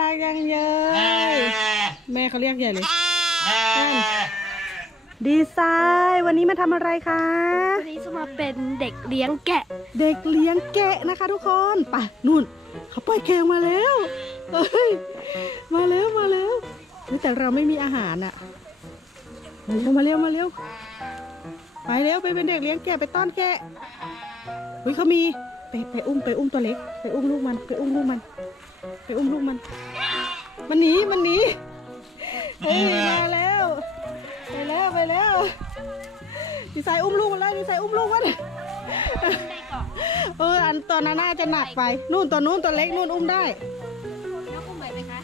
รักยังเยยแม่เขาเรียกใหญ่เลยนั่นดีไซน์วันนี้มาทำอะไรคะ วันนี้จะมาเป็นเด็กเลี้ยงแกะ เด็กเลี้ยงแกะนะคะทุกคนไปนู่น เขาปล่อยแกะมาแล้วเฮ้ยมาแล้วมาแล้วเฮ้ยแต่เราไม่มีอาหารอะมาเร็วมาเร็วมาเร็วไปเร็วไปเป็นเด็กเลี้ยงแกะไปต้อนแกะเฮ้ยเขามีไปไปอุ้มไปอุ้มตัวเล็ก ไปอุ้มลูกมันไปอุ้มลูกมัน ไปอุ้มลูกมัน มันหนี มันหนี เฮ้ยมาแล้ว ไปแล้วไปแล้ว ดีไซน์อุ้มลูกมันแล้วดีไซน์อุ้มลูกมันได้ก่อนเออ อันตัวนั้นน่าจะหนักไป นู่นตัวนู้นตัวเล็กนู่นอุ้มได้ แล้วอุ้มไหวไหมคะ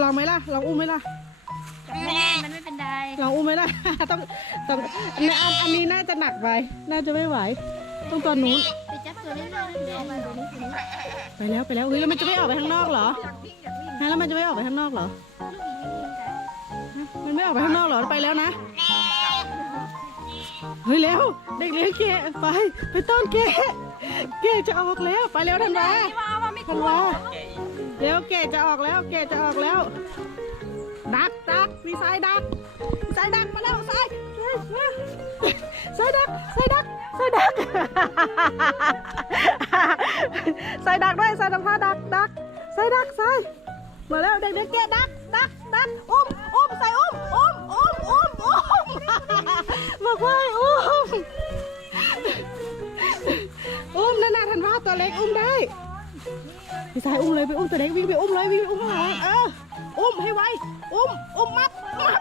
ลองไหมล่ะ ลองอุ้มไหมล่ะจับแม่มันไม่เป็นไรลองอุ้มไหมล่ะ ต้องต้องอันนี้อันอันนี้น่าจะหนักไป น่าจะไม่ไหว ต้องตัวนู้น ไปจับตัวนี้เลยเดี๋ยวมาตัวนี้ตัวนี้ ไปแล้วไปแล้วเฮ้ยแล้วมันจะไม่ออกไปข้างนอกเหรอฮะแล้วมันจะไม่ออกไปข้างนอกเหรอลูกอีกนิดนึงค่ะมันไม่ออกไปข้างนอกเหรอไปแล้วนะเฮ้ยเร็วเด็กเลี้ยงแกะไปไปต้อนแกะแกะจะออกแล้วไปเร็วทันวาทันวาเร็วแกะจะออกแล้วแกะจะออกแล้ว ดักดักมีสายดักมีสายดักมาแล้วสายสายดักสายดักสายดักสายดัก ส่ดักด้วยใสายดักผ้าดักดักใสายดักใสายมาแล้วเด็กเด็กๆแกดักดักดักอุ้มอุ้มใส่อุ้มอุ้มอุ้มอุ้มอุ้มมาควายอุ้มอุ้มนั่นน่ะทันว่าตัวเล็กอุ้มได้พี่สายอุ้มเลยไปอุ้มตัวเล็กวิ่งไปอุ้มเลยวิ่งไปอุ้มข้างหลังเอออุ้มให้ไวอุ้มอุ้มมัดมัด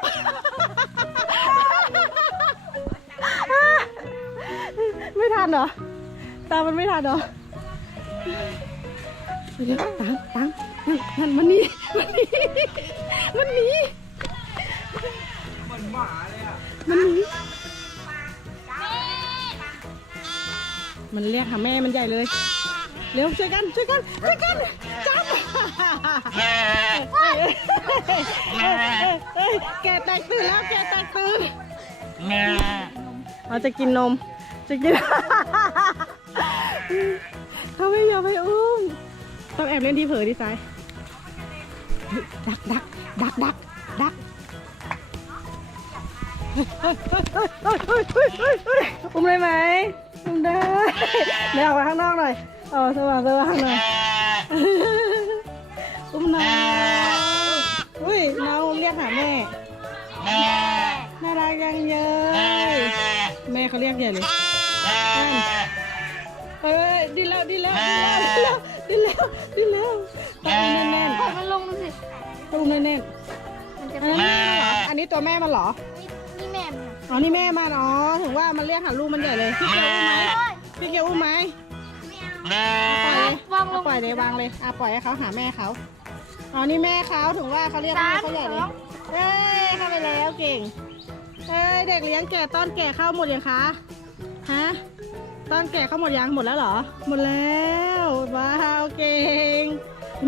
ไม่ทันเหรอตามันไม่ทันเหรอ เดี๋ยวตามตามนั่นนั่นมันนีมันนีมันหนีมันหนีมันเรียกหาแม่มันใหญ่เลย เร็วช่วยกันช่วยกันช่วยกันจับแกแตกตื่นแล้วแกแตกตื่นเราจะกินนมจะกิน เขาไม่ยอมให้อุ้ม ต้องแอบเล่นที่เผลอดีไซน์เฮ้ยดักดักดักดักดักอุ้มได้ไหมอุ้มได้เดี๋ยวออกมาข้างนอกหน่อยเอาสว่างสว่างหน่อยอุ้มน้องอุ้ยน้องเรียกหาแม่น่ารักยังเยยแม่เขาเรียกใหญ่เลย นั่นเฮ้ยดีแล้วดีแล้วดีแล้วดีแล้วดีแล้วต้องอุ้มแน่นกดมันลงดูสิๆต้องอุ้มแน่นมันจะๆอันเป็นนี้แม่เหรออันนี้ตัวแม่มันเหรอนี่แม่มันอ๋อนี่แม่มันอ๋อถึงว่ามันเรียกหาลูกมันใหญ่เลยพี่เกียวอุ้มไหมพี่เกียวอุ้มไหมปล่อยเลยวางลเอางปล่อยเลยวางเลยอะปล่อยให้เขาหาแม่เขาอ๋อนี่แม่เขาถึงว่าเขาเรียกแม่เขาใหญ่เลยเอ้ยเข้าไปแล้วเก่งเอ้ยเด็กเลี้ยงแก่ต้อนแก่เข้าหมดยังคะฮะ ต้อนแก่เข้าหมดยังหมดแล้วเหรอ หมดแล้วว้าวเก่ง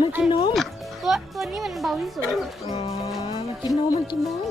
มันกินนมตัวตัวนี้มันเบาที่สุด อ๋อมันกินนมมันกินนม